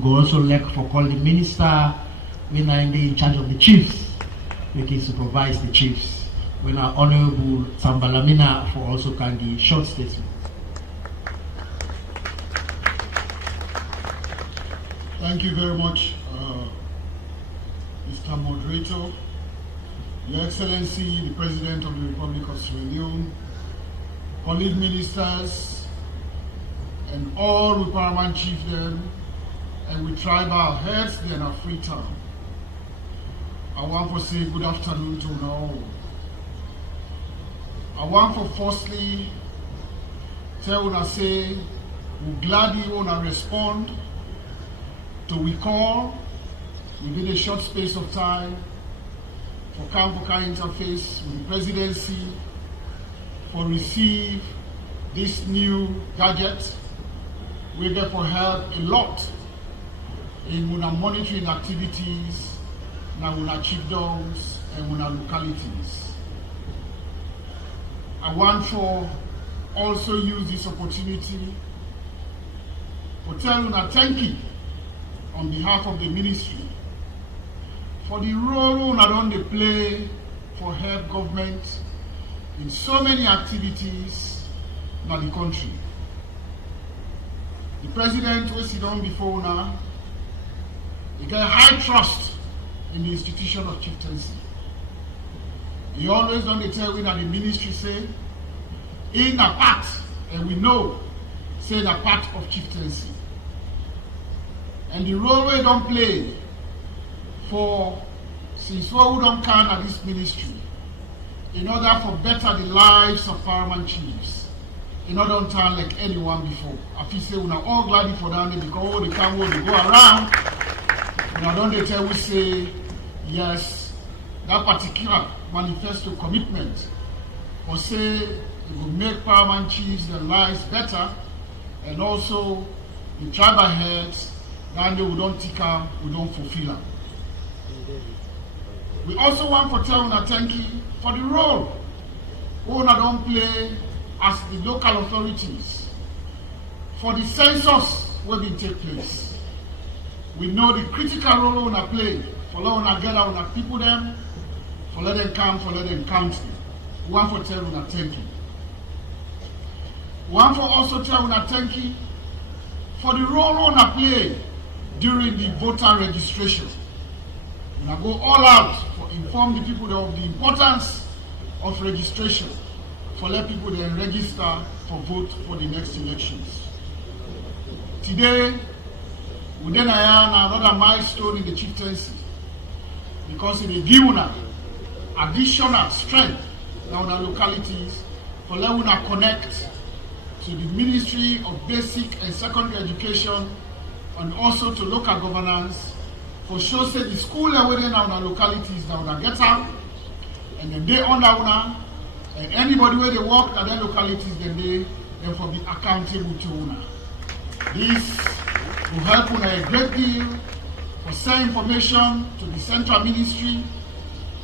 go also elect for call the minister when I'm in charge of the chiefs, we can supervise the chiefs. When our Honorable Sambalamina for also can give short statement. Thank you very much, Mr. Moderator, Your Excellency, the President of the Republic of Sierra Leone, colleague ministers, and all with Paramount chiefdom, and with tribal heads in our free town. I want to say good afternoon to all. I want to firstly tell you say we gladly want to respond to we call within a short space of time for Kampoka interface with the presidency for receive this new gadget. We therefore help a lot in monitoring activities now in our chiefdoms and in our localities. I want to also use this opportunity to tell you thank you on behalf of the ministry for the role that they play for help government in so many activities in the country. The president will sit down before now. He get high trust in the institution of chieftaincy. He always don't tell me that the ministry say, in a part, and we know, say the part of chieftaincy. And the role we don't play for, since we don't count at this ministry, in order for better the lives of Paramount chiefs, in order to turn like anyone before. I feel say we're all glad for that because all the time when we go around, now don't they tell we say, yes, that particular manifesto commitment or say it will make Paramount chiefs their lives better, and also the tribal heads, then they don't take them, we don't fulfill them. We also want to tell you thank you for the role we don't play as the local authorities for the census will be take place. We know the critical role we play for let us gather with people them, for let them come, for let them count them. We want to tell you thank you. We want to also tell you thank you for the role we play during the voter registration. We go all out for inform the people of the importance of registration, for let people then register for vote for the next elections. Today, we then have another milestone in the chieftaincy because it will give us additional strength in our localities for let us connect to the Ministry of Basic and Secondary Education and also to local governance for sure say the school within our localities that we get out and then they under una and anybody where they work at their localities then they therefore be accountable to una. This will help una a great deal for send information to the central ministry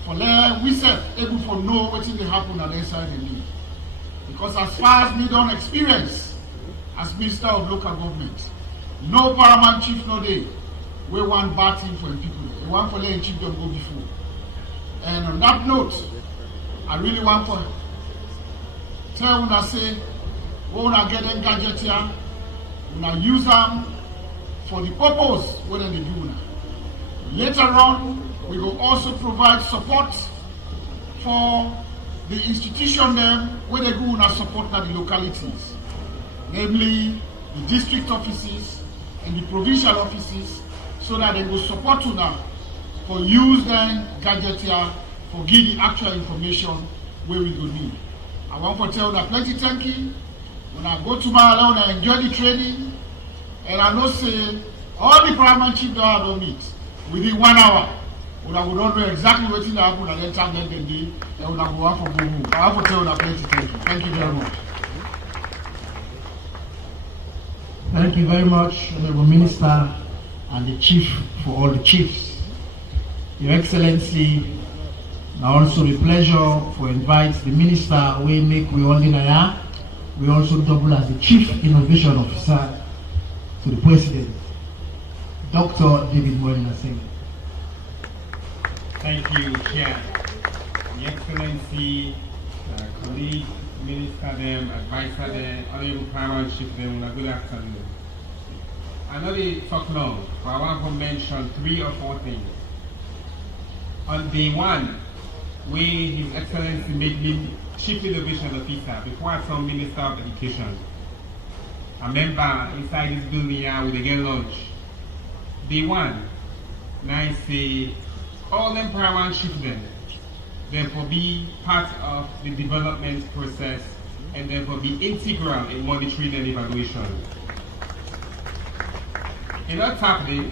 for let we say able to know what they happen at their side of me. Because as far as me don't experience as Minister of Local Government, no Paramount chief no day we want bad thing for the people. They want for letting chief them go before. And on that note, I really want to tell una say we wanna get them gadget here, we wanna use them for the purpose where they do now. Later on, we will also provide support for the institution them where they go and support the localities, namely the district offices and the provincial offices, so that they will support you now for use them gadget here for give the actual information where we go need. I want to tell you that plenty thank you. When I go to my alone, I enjoy the training, and I know say all the Paramount chiefs that I don't meet within 1 hour. We don't know exactly what happened at that time that they did, and we will go on for Boom. I want to tell you that plenty thank you. Thank you very much. Thank you very much, Honorable Minister and the Chief for all the chiefs. Your Excellency, now also the pleasure for invite the Minister we make we all in a we also double as the Chief Innovation Officer to the President. Dr. David Molina Singh. Thank you, Chair. Your Excellency, colleague, Minister them, Advisor them, Honorable Paramount Chief them, good afternoon. I know they talk long, but I want to mention 3 or 4 things. On day 1, where His Excellency made me Chief Innovation Officer before I became Minister of Education. I remember inside this building here with the get lunch. Day 1, now I say all them Paramount Chief them, therefore be part of the development process and therefore be integral in monitoring and evaluation. In that happening,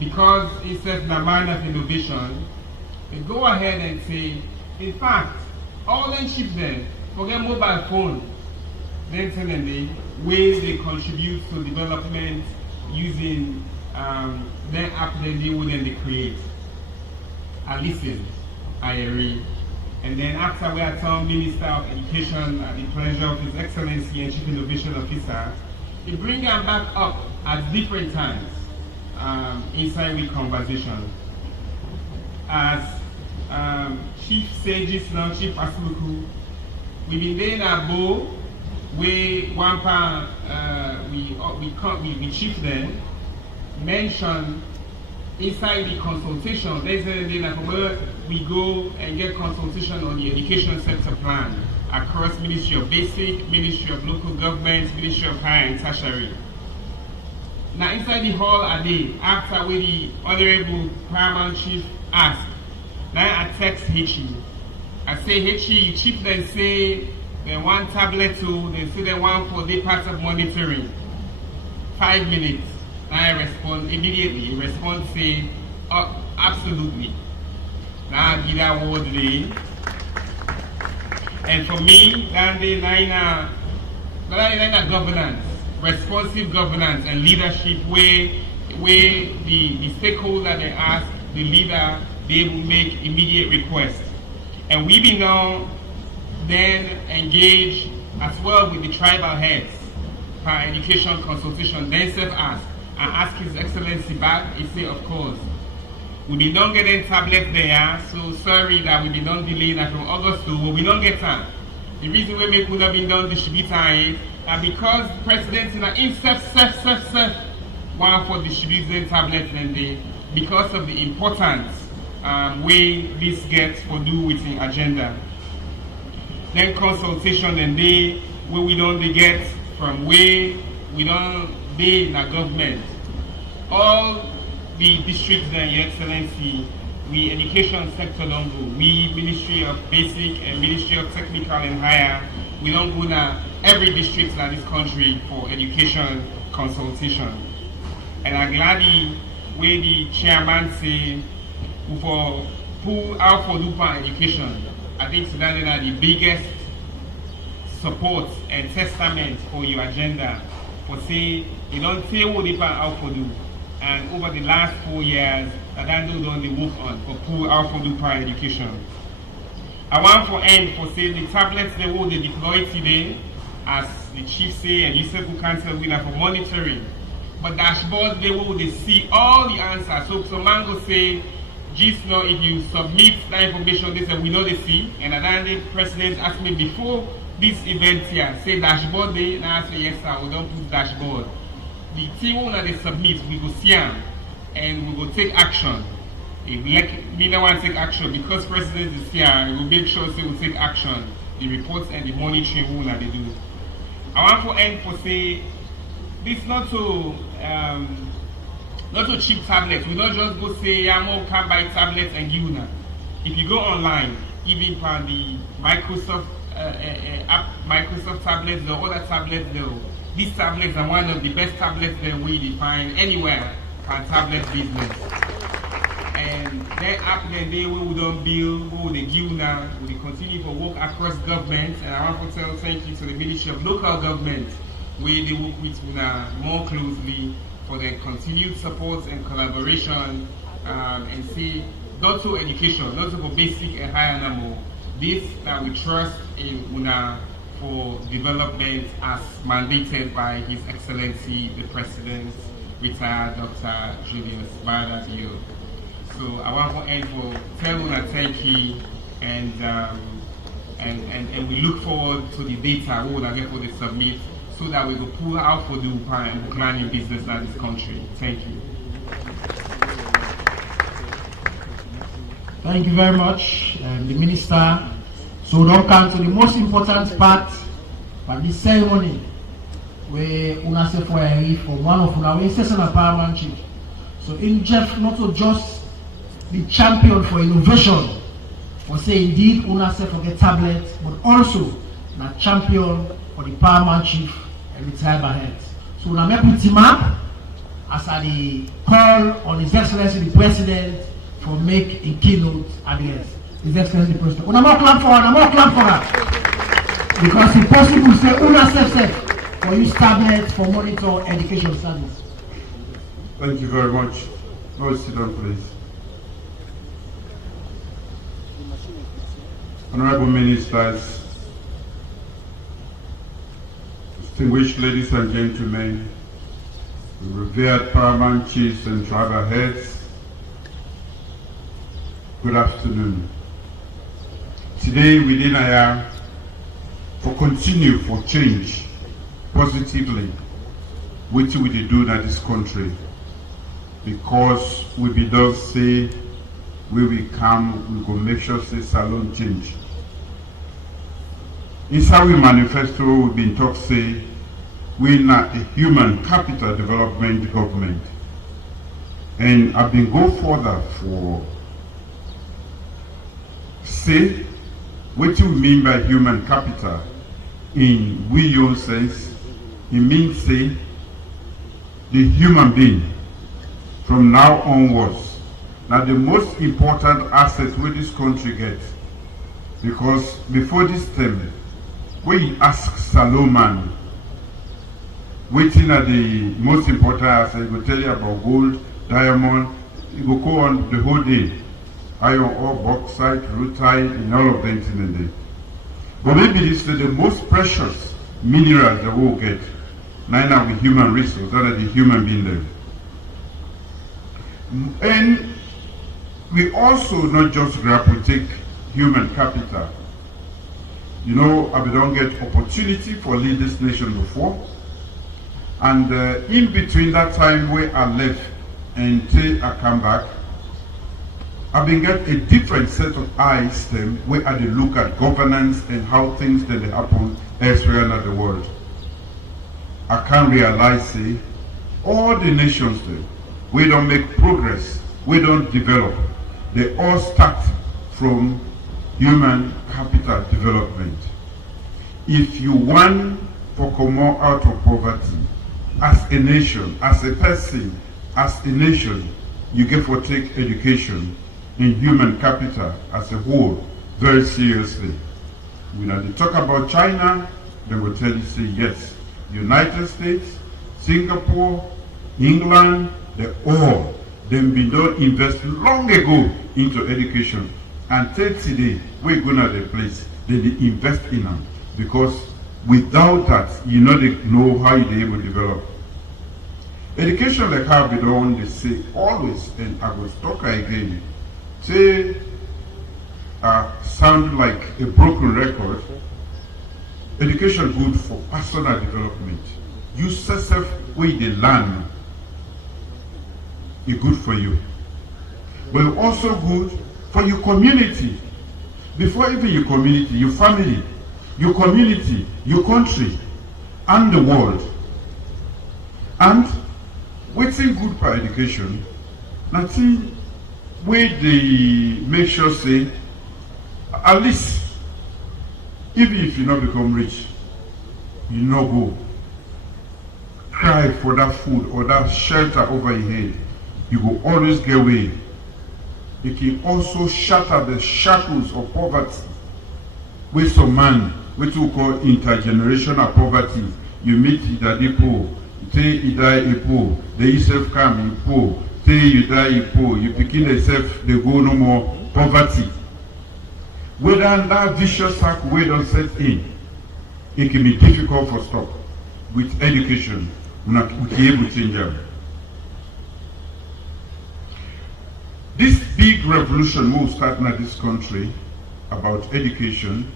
because it says the man of innovation, they go ahead and say, in fact, all them chiefs there, forget mobile phone, then tell them the ways they contribute to development using their app that they would then they create. I listen, I agree. And then after we are told Minister of Education at the pleasure of His Excellency and Chief Innovation Officer, they bring them back up at different times inside the conversation. As Chief Sages now, Chief Asubuku, we've been there in a bow where one part we chief then mention inside the consultation, there's a day where we go and get consultation on the education sector plan across Ministry of Basic, Ministry of Local Government, Ministry of Higher and Tertiary. Now inside the hall a day, after where the Honorable Paramount Chief asked, now I text Hichi. I say, Hichi, you chief then say the one tablet too, they say the one for the part of monitoring. 5 minutes. Now I respond immediately. Respond say, oh, absolutely. Now I give that word today. And for me, that day, governance, responsive governance and leadership where the stakeholder they ask, the leader, they will make immediate requests. And we be now then engage as well with the tribal heads for education consultation. Then self-ask. I ask His Excellency back, he say of course. We be not getting tablet there, so sorry that we be not delaying that from August to, but we don't get that. The reason we make would have been done distributing it, and because the President in a one for distributing tablets and they, because of the importance way this gets for do with the agenda. Then consultation and they where we don't get from where we don't be in the government. All the districts there, Your Excellency, we education sector don't go. We Ministry of Basic and Ministry of Technical and Higher, we don't go now every district in this country for education consultation. And I'm glad where the chairman say for pull out for Lupa education. I think that is the biggest support and testament for your agenda. For say you don't say what they out for do. And over the last 4 years, that don't they work on for pull out for Lupa education. I want for end for say the tablets they will they deploy today, as the chief say and you said who cancel winner for monitoring. But dashboard they will they see all the answers. So some man go say, just know if you submit that information, they say we know they see. And the president asked me before this event here, say dashboard day, and I say yes sir, we don't put dashboard. The team that they submit, we will see them and we will take action. If we don't want to take action because president is here, we will make sure they will take action. The reports and the monitoring that they do. I want to end for say this not to cheap tablets. We don't just go say Yamo can buy tablets and give you. If you go online, even for the Microsoft app, Microsoft tablets, the other tablets, these tablets are one of the best tablets that we find anywhere for tablet business. And that app that they will don't build, who they give now, we continue to work across government. And I want to tell thank you to the Ministry of Local Government, where they work with more closely for their continued support and collaboration and see not to education, not to for basic and higher number. This that we trust in UNA for development as mandated by His Excellency the President retired Dr. Julius Badadio. So I want to end for tell una thank you, and we look forward to the data we will get for the submit so that we will pull out for the planning business in this country. Thank you. Thank you very much, the Minister. So we don't come to the most important part of this ceremony, where una say for a from one of una we say a Paramount chief. So in Jeff not to just be champion for innovation, or say indeed una say for the tablet, but also na champion for the Paramount chief and the tribe ahead. So una make put him up as I the call on His Excellency the President for make a keynote address. His Excellency the President. Una more clap for her. Because it's possible to say una self for use tablet for monitor education service. Thank you very much. Go sit down, please. Honorable Ministers, distinguished ladies and gentlemen, revered Paramount Chiefs and tribal heads, good afternoon. Today within IR, for continue for change positively, what we do in this country, because we be those say we will come, we go make sure say salon change. Inside we manifesto, we've been talk say we're not a human capital development government. And I've been go further for say what you mean by human capital in we own sense. It means say the human being from now onwards. Now the most important asset where this country gets, because before this term, when you ask Solomon, waiting at the most important asset, it will tell you about gold, diamond, it will go on the whole day. Iron ore, bauxite, rutile, and all of them in the day. But maybe this is the most precious minerals that we'll get. Neither with human resources, other than the human being there. And we also not just grab to take human capital. You know, I don't get opportunity for lead this nation before. And in between that time where I left and till I come back, I've been get a different set of eyes then where I look at governance and how things that happen elsewhere in the world. I can realize say all the nations there, we don't make progress, we don't develop. They all start from human capital development. If you want to come out of poverty, as a nation, as a person, as a nation, you get to take education in human capital as a whole very seriously. When they talk about China, they will tell you, say yes. United States, Singapore, England, they all, they've been done invest long ago into education. And till today, we're going to the place, they invest in them. Because without that, you know they know how they will develop. Education like how we done, they say always, and I will talk again, say sound like a broken record. Education good for personal development. You yourself where they learn, it's good for you. But also good for your community. Before even your community, your family, your community, your country, and the world. And waiting good for education, nothing where they make sure say, at least, even if you not become rich, you not go cry for that food or that shelter over your head. You will always get away. It can also shatter the shackles of poverty. With some man, which we call intergenerational poverty. You meet daddy poor, say you die poor, they yourself come in poor, say you die poor, you begin yourself, they go no more poverty. Whether that vicious cycle we don't set in, it can be difficult for stop. With education, we can able to change them. This big revolution will start in this country about education.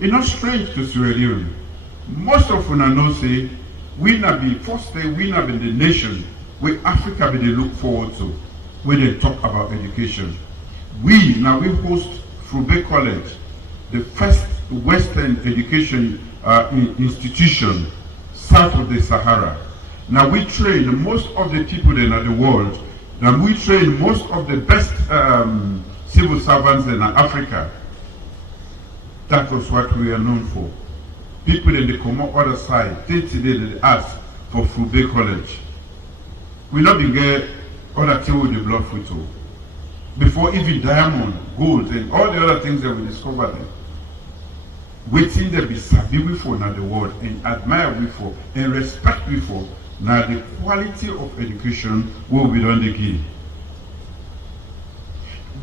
It's not strange to Sierra Leone. Most of una know say we not be first day we not be the nation where Africa be they look forward to when they talk about education. We host Frube College, the first Western education institution south of the Sahara. Now we train most of the people in the world. Now we train most of the best civil servants in Africa. That was what we are known for. People in the common other side, today they ask for Frube College. We not been get other things with the blood photo. Before even diamond, gold, and all the other things that we discovered them. Waiting there be sabi we for now the world and admire we for and respect we for now the quality of education where we don't give.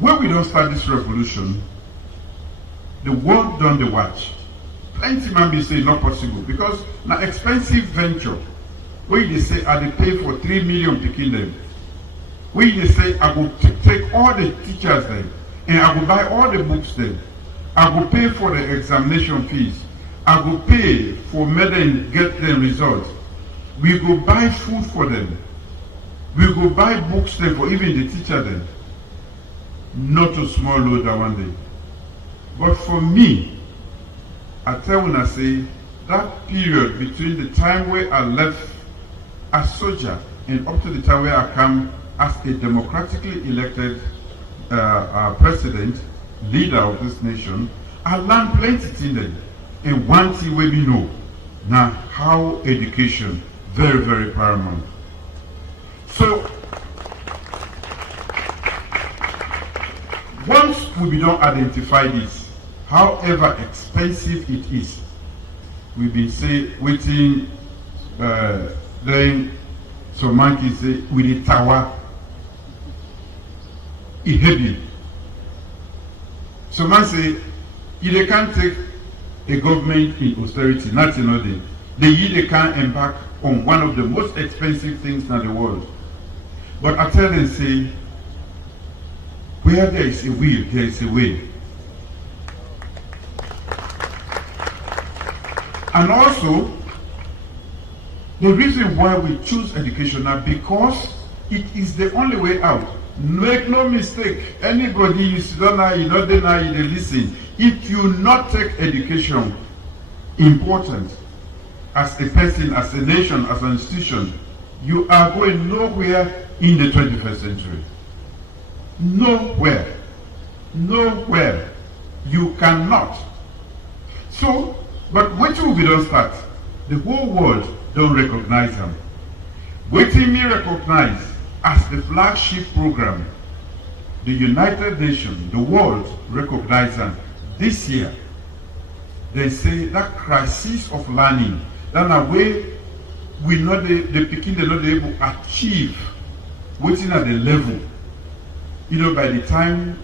When we don't start this revolution, the world done the watch. Plenty man be say not possible because now expensive venture. When they say I they pay for 3 million picking them. When they say I will take all the teachers then and I will buy all the books then. I will pay for the examination fees. I will pay for medicine, get them results. We go buy food for them. We go buy books then for even the teacher then. Not a small load that one day. But for me, I tell when I say that period between the time where I left as soldier and up to the time where I come as a democratically elected president, leader of this nation, I learned plenty things then. And one thing we know now how education very, very paramount. So once we don't identify this, however expensive it is, we've been say waiting then some monkeys say with the tower it heavy. So man say, if they can't take a government in austerity, not in other, they can't embark on one of the most expensive things in the world. But I tell them, say, where there is a will, there is a way. And also, the reason why we choose education now because it is the only way out. Make no mistake, anybody you sit down now, you know, they listen. If you not take education important as a person, as a nation, as an institution, you are going nowhere in the 21st century. Nowhere. Nowhere. You cannot. So, but waiting we don't start. The whole world don't recognize them. Waiting me recognize as the flagship program, the United Nations, the world recognize them. This year, they say that crisis of learning, that a way we not the Peking they're not able to achieve waiting at the level. You know, by the time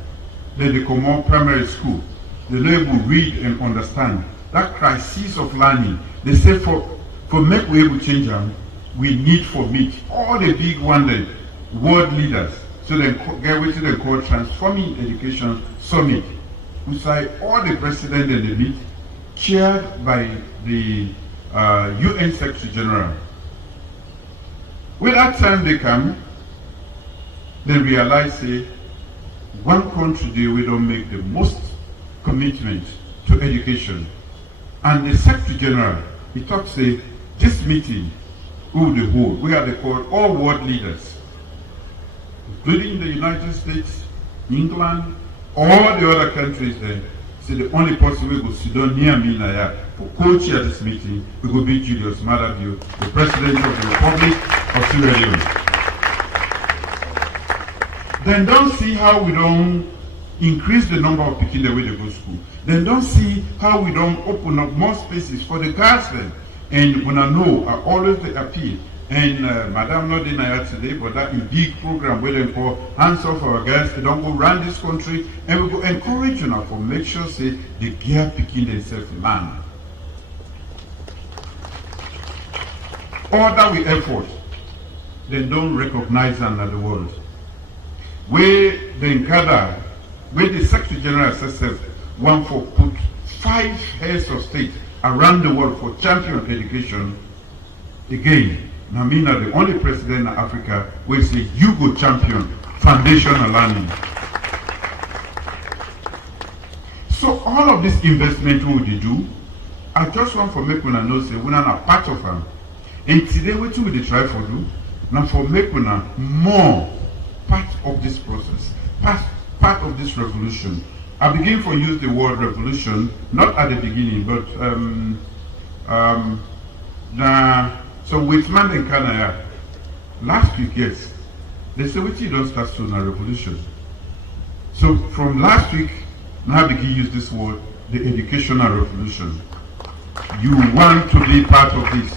they come out primary school, they're not able to read and understand. That crisis of learning, they say for make we able to change them, we need for meet all the big one world leaders. So they get what they call Transforming Education Summit, which are all the presidents and the meet, chaired by the UN Secretary General. When that time they come, they realize say one country there we don't make the most commitment to education. And the Secretary General, he talks say this meeting who the whole, we are called all world leaders, including the United States, England, all the other countries there. So the only person we go sit down near me now for co-chair this meeting, we go be Julius Malavio, the President of the Republic of Sierra Leone. Then don't see how we don't increase the number of people the way they go to school. Then don't see how we don't open up more spaces for the girls then. And when I know, I always appeal. And Madam not in here today, but that is big program where they call hands off our girls. They don't go around this country, and we go encourage you now for make sure say the girl picking themselves learn. All that we effort, they don't recognize them in the world. where the gather, where the Secretary General says one for put 5 heads of state around the world for champion education. Again, Namina, the only president in Africa, will say, you go champion foundational learning. So all of this investment we will do, I just want for make una know say we are part of them. And today what we will try for do, now for make una more part of this process, part of this revolution. I begin to use the word revolution, not at the beginning, but so with Man and Canada, last week, yes, they say what you don't start soon a revolution. So from last week, now I begin to use this word, the educational revolution. You want to be part of this.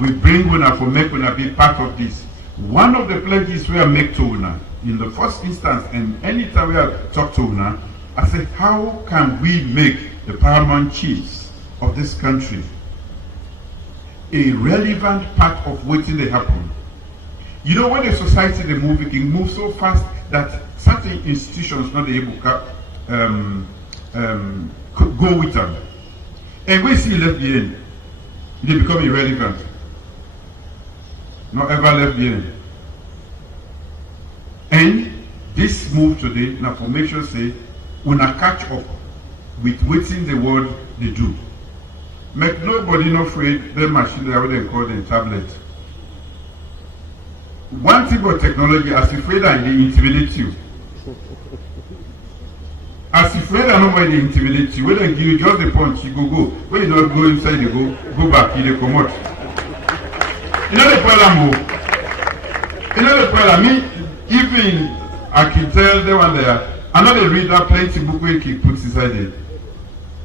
We bring una for make una be part of this. One of the pledges we are make to una, in the first instance, and anytime we have talked to una, I said, how can we make the paramount chiefs of this country a relevant part of what they happen? You know, when the society they move, it can move so fast that certain institutions not able to go with them. And when see left behind, they become irrelevant. Not ever left behind. And this move today, now for make sure say, when I catch up with waiting the world they do. Make nobody not afraid the machine that they call them tablet. One thing about technology, as afraid that they intimidate you. As afraid that nobody they intimidate you. When they give you just the punch, you go. When you don't go inside, you go back, you come out. You know the problem, me, even I can tell them one there, I know they read that plenty book where he puts inside it.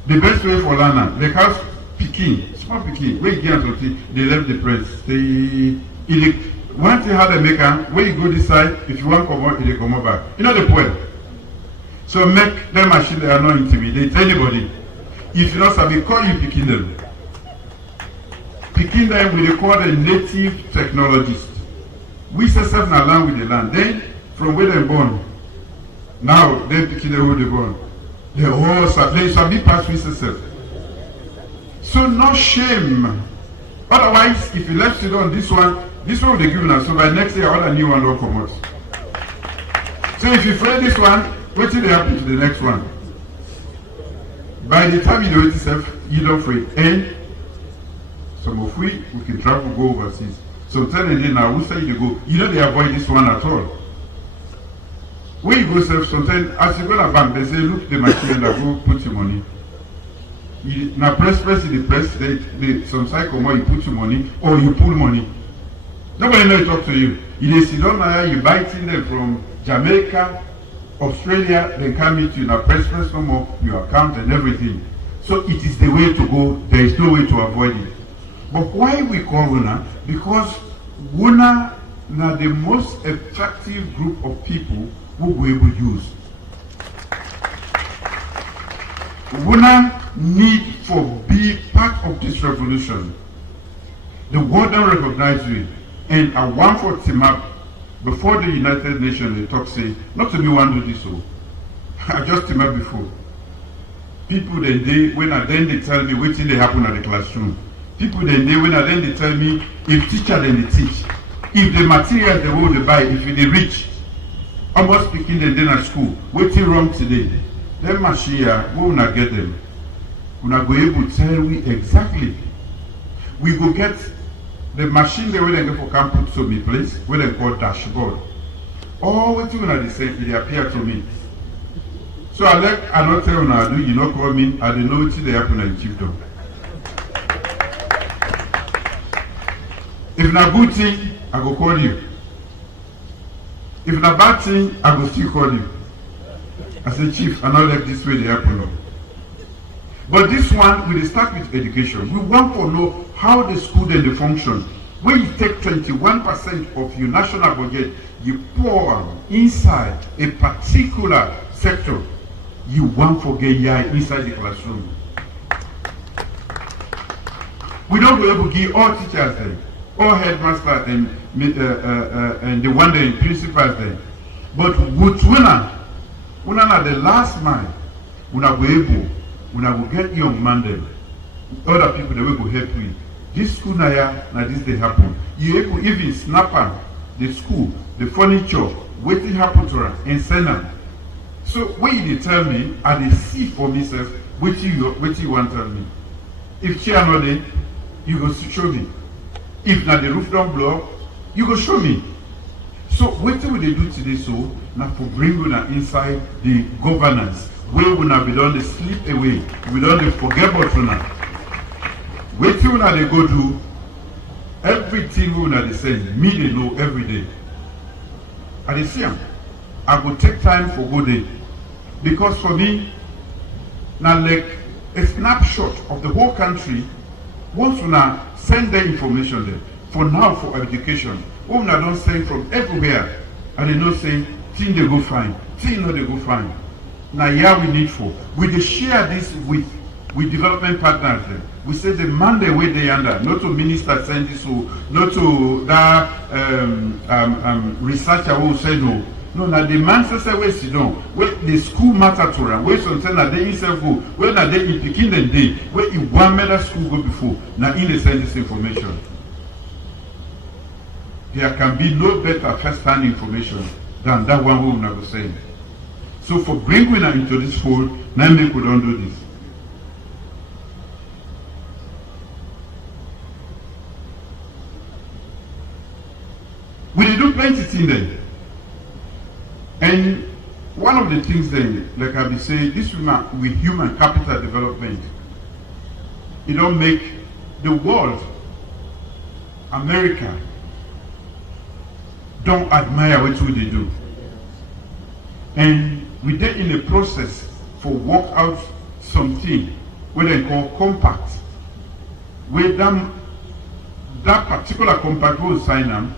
The best way for learner, they have Peking, small Peking, where you get something, they left the press. One thing how they make them, where you go this side, if you want to come out, they come out back. You know the point. So make them machine they are not intimidate anybody. If you not sabi, call you Peking them. Peking them we call the native technologists. We say self na land with the land. Then from where they born, now they Peking them who they born. They all sabi pass with self. So no shame. Otherwise, if you left it on this one will be given us. So by next year, all the new one will come out. So if you fail this one, what will happen to the next one? By the time you know it yourself, you don't afraid. And some of we can travel, go overseas. So telling them now, who say you go? You know they avoid this one at all. When you go self, sometimes as you go to the bank, they say, look, the machine that go put your money. Now press in the press, some cycle more you put your money or you pull money. Nobody know talk to you. You sit down there, you biting them from Jamaica, Australia, they come meet you. Now press no more, your account and everything. So it is the way to go. There is no way to avoid it. But why we call WUNA? Because WUNA are the most effective group of people who we will use. WUNA need for be part of this revolution. The world don't recognize you. And I want for team up before the United Nations they talk say, not to me want to do this so. I just team up before. People then they tell me what thing they happen at the classroom. People then they tell me if teacher then they teach. If the materials they will they buy, if they reach, almost speaking then at school, waiting wrong today. Them machine we will not get them. We will not go able to tell we exactly. We go get the machine they will get for campus to me place, where they call dashboard. All what you know they say, they appear to me. So I don't tell you I do, you know call me, I don't know what they happen in Chieftain. If not good thing, I go call you. If not bad thing, I go still call you. I say, Chief, I not like this way they happen. But this one, we start with education. We want to know how the school and the function. When you take 21% of your national budget, you pour inside a particular sector, you want to get inside the classroom. We don't be able to give all teachers them, all headmasters and the one the principals them. But with una na the last mile, una go able, una go get young man them, other people that will go help you. This school na this they happen. You able even snap am, the school, the furniture, wetin happen to her and send am. So when you tell me, I dey see for myself wetin you want tell me. If chair no dey, you go show me. If na the roof don blow, you go show me. So wetin we dey do today so na for bring una inside the governance wey una be don dey slip away, we don dey forget about una. Wetin una dey go do, everything wey una dey send, me dey know every day. I dey see am. I go take time for go there. Because for me, na like a snapshot of the whole country. Once una send the information there, for now for education, una don send from everywhere, and they know say, thing they go fine, thing no they go fine. Now here we need for. We dey share this with development partners then. We say the mandate where they under, not to minister send this or not to that researcher who say no. No, na the man say where sit down, where the school matter to run, where something na they himself go, where na they in picking the day, where in one middle school go before, now in they send this information. There can be no better first-hand information than that one who never send. So for bringing her into this fold, now make we don't do this. We did do plenty things then. And one of the things then, like I be saying, this with human capital development, it don't make the world, America, don't admire what we do. And we did in the process for work out something what they call compact. Where that particular compact will sign them,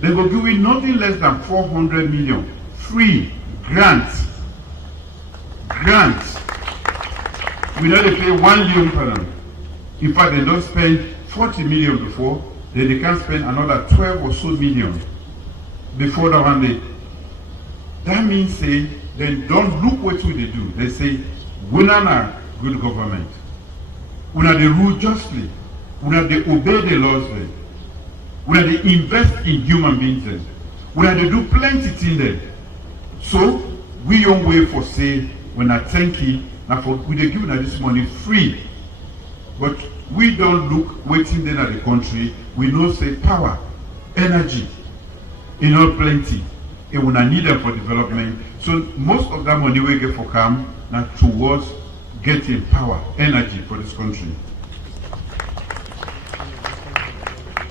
they will give you nothing less than 400 million free grants. Grants. We know they pay 1 million per annum. In fact, they don't spend 40 million before, then they can spend another 12 or so million before the one day. That means say they don't look what they do. They say, we are good government. We are they rule justly. We are they obey the laws. We are they invest in human beings. We are they do plenty things there. So we don't wait for say when I thank you, now for we they give this money free. But we don't look waiting then at the country. We know say power, energy, plenty. And when I need them for development. So most of that money we get for come now towards getting power, energy for this country.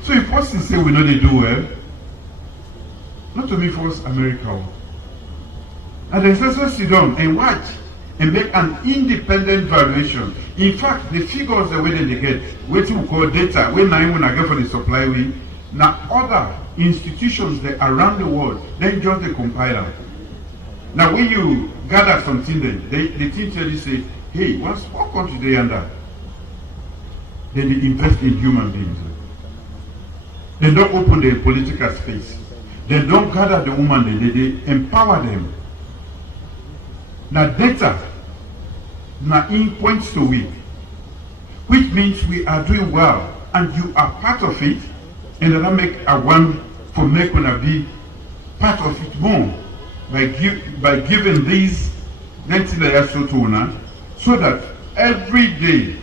So if person say we know they do well, not to me force America. And then just sit down and watch and make an independent valuation. In fact, the figures the way that they get, what we call data, when I get for the supply we, now other institutions that around the world, then just they compile them. Now when you gather something then, they teach you say, hey, what country they under? Then they invest in human beings. They don't open the political space. They don't gather the woman, they empower them. Now data, now in points to it, which means we are doing well, and you are part of it, and then I make a one for make una be part of it more by giving these 90 layers to una, so that every day,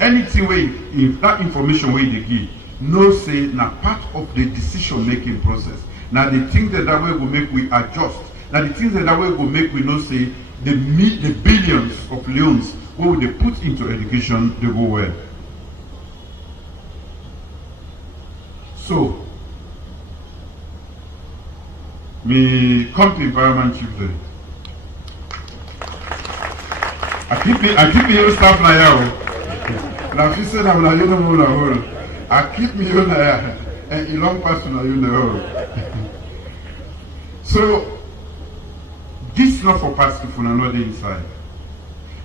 anything we if that information we they give, no say now part of the decision making process. Now the things that way will make we adjust. Now the things that way will make we know say the billions of leones what they put into education they go well. So me come to environment children. I keep me your staff now. La fille said I'm you know la whole. I keep me on there and a long person you know. So this is not for pastor for another inside.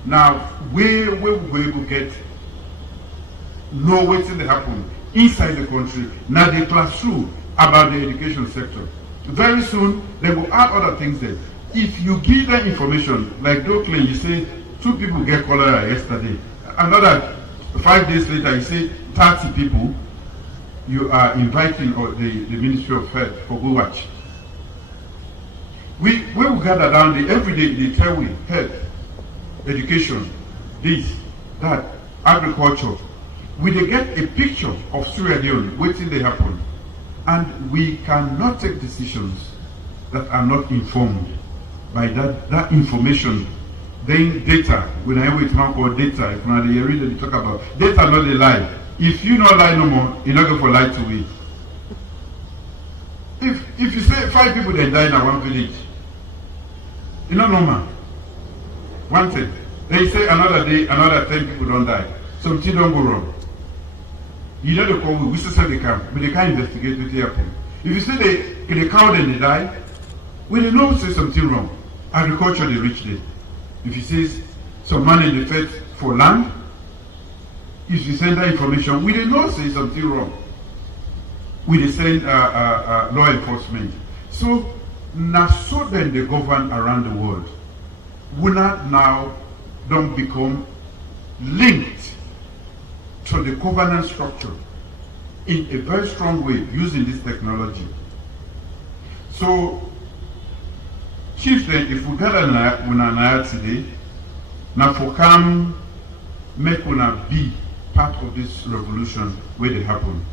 Now where we will be able to get know what's in the happen inside the country. Now the classroom about the education sector. Very soon, they will add other things there. If you give them information, like Docklin, you say 2 people get cholera yesterday. Another 5 days later, you say 30 people. You are inviting the Ministry of Health for go watch. We will gather down every day. They tell we health, education, this, that, agriculture. We they get a picture of Sierra Leone waiting they happen, and we cannot take decisions that are not informed by that information. Then data, when I wait man call data, if not the area they talk about data, not the lie. If you not lie no more, you're not going for lie to wait. If you say 5 people that die in one village, it's not normal. One thing. They say another day, another 10 people don't die. Something don't go wrong. You know the call, we still say they can, but they can't investigate what happened. If you say they cow then they die, we don't know say something wrong. Agriculture they reach there. If you say some money they fed for land, if you send that information, we don't know say something wrong. We they send law enforcement. So now so then they govern around the world. We not now don't become linked to the governance structure in a very strong way using this technology. So, Chieftain, if we gather una today, now for come make una be part of this revolution where they happen.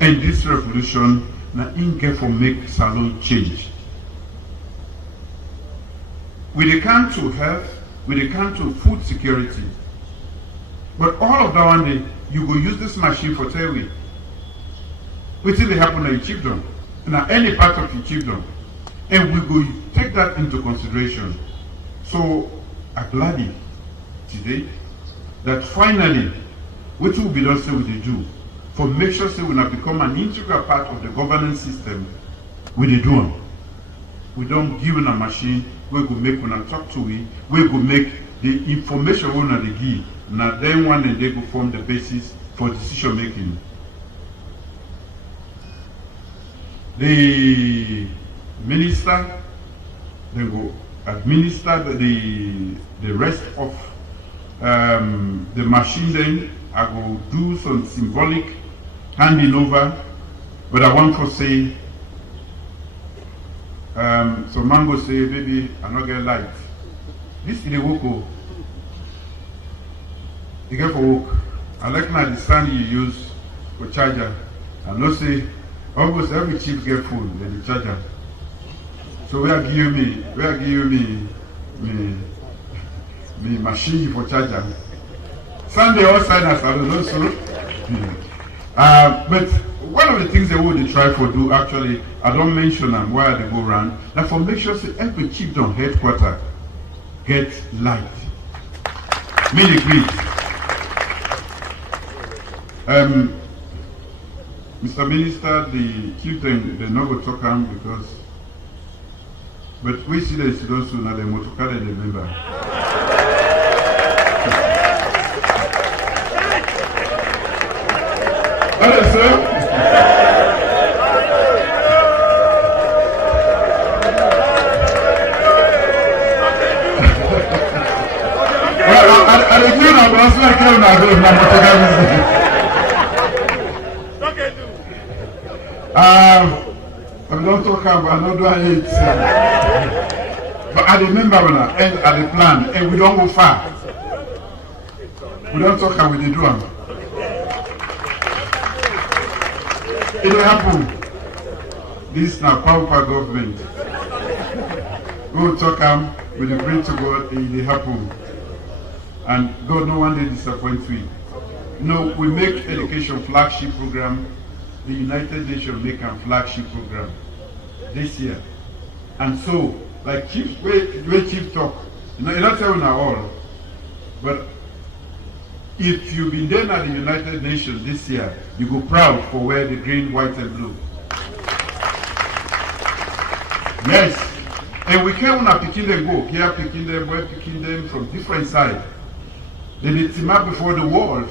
And this revolution now in get for make salon change. With the come to health, with the come to food security. But all of that one day, you go use this machine for tailway. What will happen in chiefdom? In any part of your chiefdom. And we go take that into consideration. So I'm glad today that finally, what will be done say with the do for make sure say we not become an integral part of the governance system with the do. We don't give them a machine, we go make when I talk to we go make the information we want to give. Now then one and they go form the basis for decision making. The minister then go administer the rest of the machine. Then I go do some symbolic handing over, but I want to say so Mango say, baby, I'm not getting light. This is the work. You get for work. I like my stand you use for charger. I know say almost every chief get full, then the charger. So we are giving me machine for charger. Sunday all signers I don't know so. But one of the things they would try for do actually, I don't mention them why they go around. Now for make sure say every chiefdom headquarter get light. Me agree. Mr. Minister, the chieftain they not go talk am because but we see the students now the motorcar they remember. Hello, sir. I don't know, but I like you I don't talk about, I don't do it. But I remember when I end at the plan, and we don't go far. We don't talk how we do them. It will happen. This is now powerful government. We will talk with the bring to God, it will happen. And God no one day disappoint we. No, we make education flagship program. The United Nations make a flagship program this year. And so, like Chief, where Chief talk, you're not telling all, but if you've been there at the United Nations this year, you go proud for wear the green, white, and blue. Yes. And we can't want to picking them go. Here picking them, where picking them from different sides. Then they team up before the world.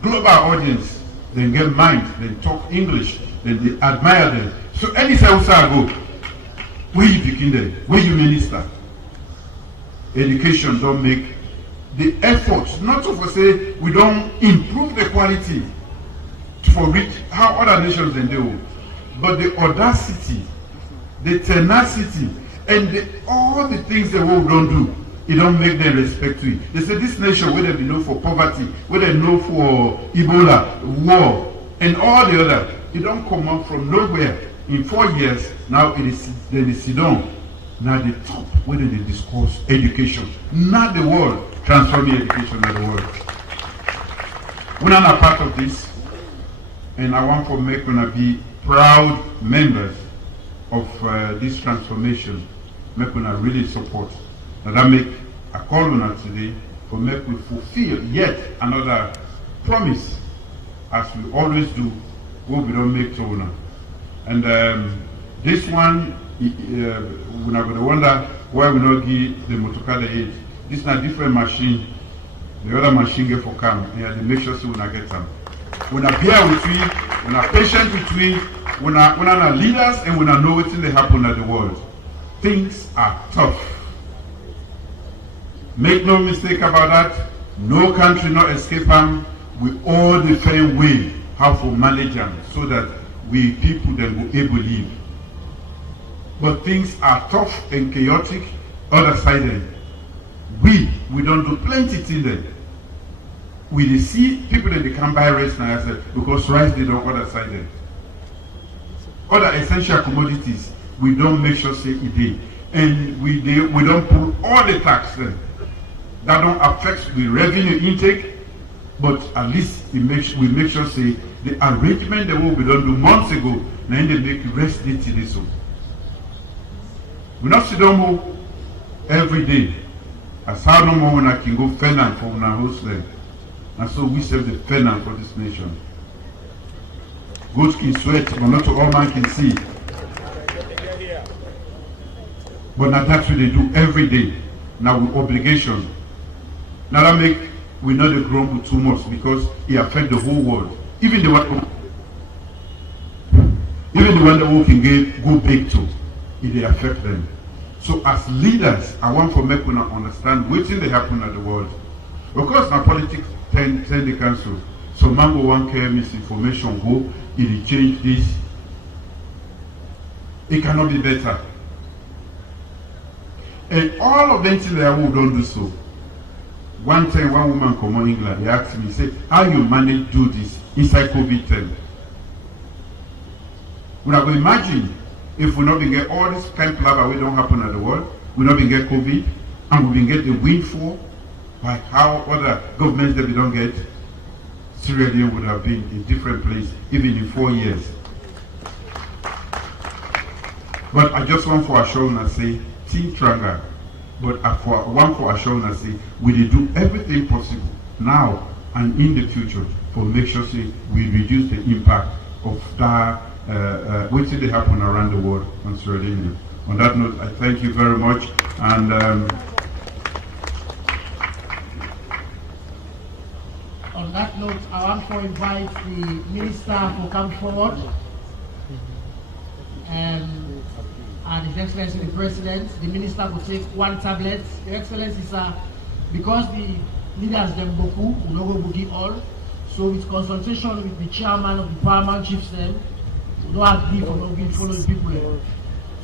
Global audience. Then get mind. Then talk English. Then they admire them. So any Sousa go, where you begin there, where you minister, education don't make the efforts, not to say we don't improve the quality for reach how other nations then do, but the audacity, the tenacity, and all the things the world don't do, it don't make them respect to it. They say this nation, where they know for poverty, where they know for Ebola, war, and all the other, it don't come up from nowhere. In 4 years, now it is they sit down. Now the top where they discuss education, not the world, transforming education in the world. We are not part of this, and I want to make una be proud members of this transformation. Make una really support. Now that make a call on us today for make we fulfill yet another promise, as we always do, what we don't make to una. And this one, we're not going to wonder why we not give the motorcar the age. This is a different machine. The other machine get for come. Yeah, they make sure so we not get them. We're not bear with we, we're not patient with we, we're not leaders, and we're not know what's in the happen at the world. Things are tough. Make no mistake about that. No country not escape them. We all the same way how to manage them so that we people then go able to live. But things are tough and chaotic. Other side then, we don't do plenty things then. We see people that they can buy rice now because rice they don't other side then. Other essential commodities we don't make sure say it dey, and we don't pull all the tax then. That don't affect the revenue intake, but at least we make sure say the arrangement that we don't do months ago, now they make rest day till this. We not sit down every day. As how no more when I can go finance for our host them. And so we serve the finance for this nation. Goats can sweat, but not all man can see. But now that's what they do every day. Now with obligation. Now that make we not the grumble too much because it affects the whole world. Even the one that we can go big to, it affect them. So as leaders, I want to make una understand what thing they happen at the world. Of course, now politics tend the council. So mango one care misinformation go, it change this. It cannot be better. And all of them things they don't do so. One time, one woman come on England, they asked me, say, how you manage do this inside COVID-10? We are going to imagine if we not been get all this kind of lava we don't happen at the world, we not been get COVID, and we been get the windfall, like how other governments that we don't get, Sierra Leone would have been in different place, even in 4 years. But I just want for assurance say, think stronger. But for assurance say, we will do everything possible now and in the future for make sure say we reduce the impact of that which they happen around the world on Sierra Leone. On that note, I thank you very much. And on that note, I want to invite the minister to come forward. And His Excellency the President, the minister will take one tablet. Your Excellency, sir, because the leaders them boku, we no go give all. So with consultation with the chairman of the Paramount Chiefs them, we don't have to follow the people.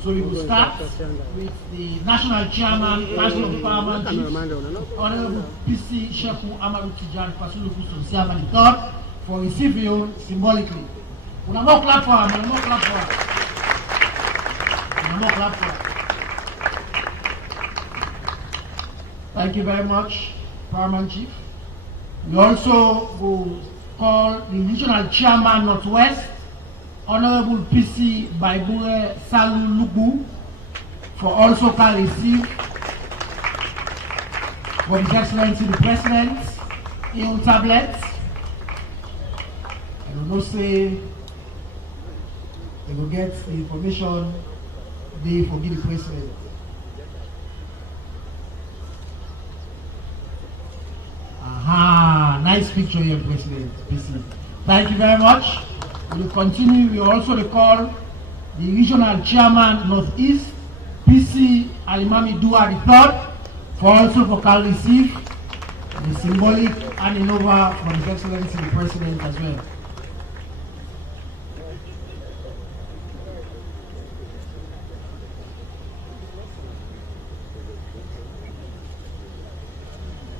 So we will start with the national chairman, national of the Paramount Chiefs, Honorable PC Sheku Amaru Tijan Pasulufu Sonsiama III, for receiving symbolically. We will not clap for him, we will not clap for him. Thank you very much, Paramount Chief. We also will call the regional chairman Northwest, Honorable PC Baibure Salu Lubu, for also can receive for His Excellency the President in tablets. I don't know say they will get the information they forgive the President. Aha, nice picture here, President. PC. Thank you very much. We will continue. We also recall the regional chairman Northeast, PC Alimami Dua III, for also for can receive the symbolic handing over from His Excellency the President as well.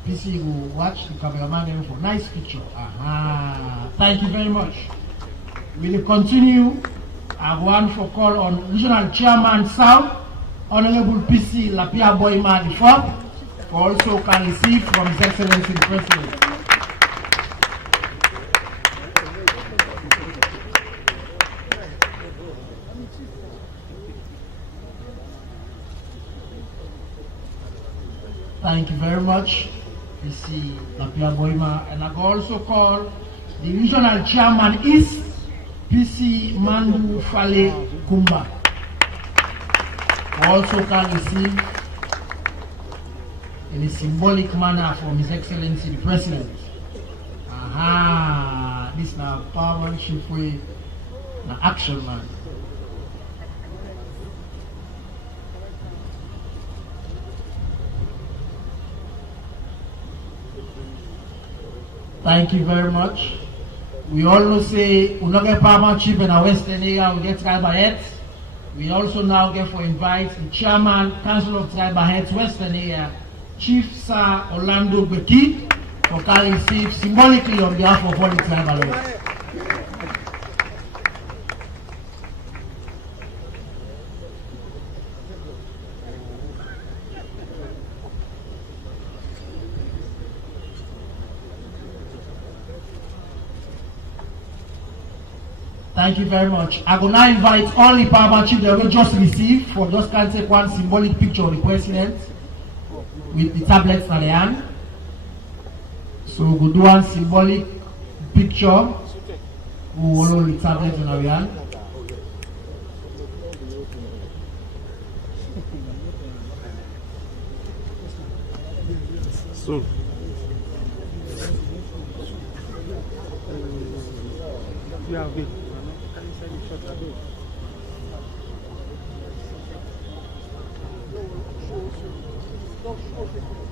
PC will watch the cameraman for nice picture. Aha. Thank you very much. We will continue. I have one for call on Regional Chairman South, Honorable PC Lapia Boyma IV, for also can receive from His Excellency the President. Thank you very much, PC Lapia Boyma. And I will also call the Regional Chairman East, PC Mandu Fale Kumba, also can receive in a symbolic manner from His Excellency the President. Aha, this now powermanship way, now action man. Thank you very much. We all say we not get Paramount chief in our western area, we get tribal heads. We also now get for invite the chairman, Council of Tribal Heads Western Area, Chief Sir Orlando Beki, for can receive symbolically on behalf of all the tribal heads. Thank you very much. I will now invite all the Paramount chiefs that we just received for just can take one symbolic picture of the president with the tablets in their hand. So we'll do one symbolic picture. We will hold the tablets in our hand. So. Yeah, wait. Don't show.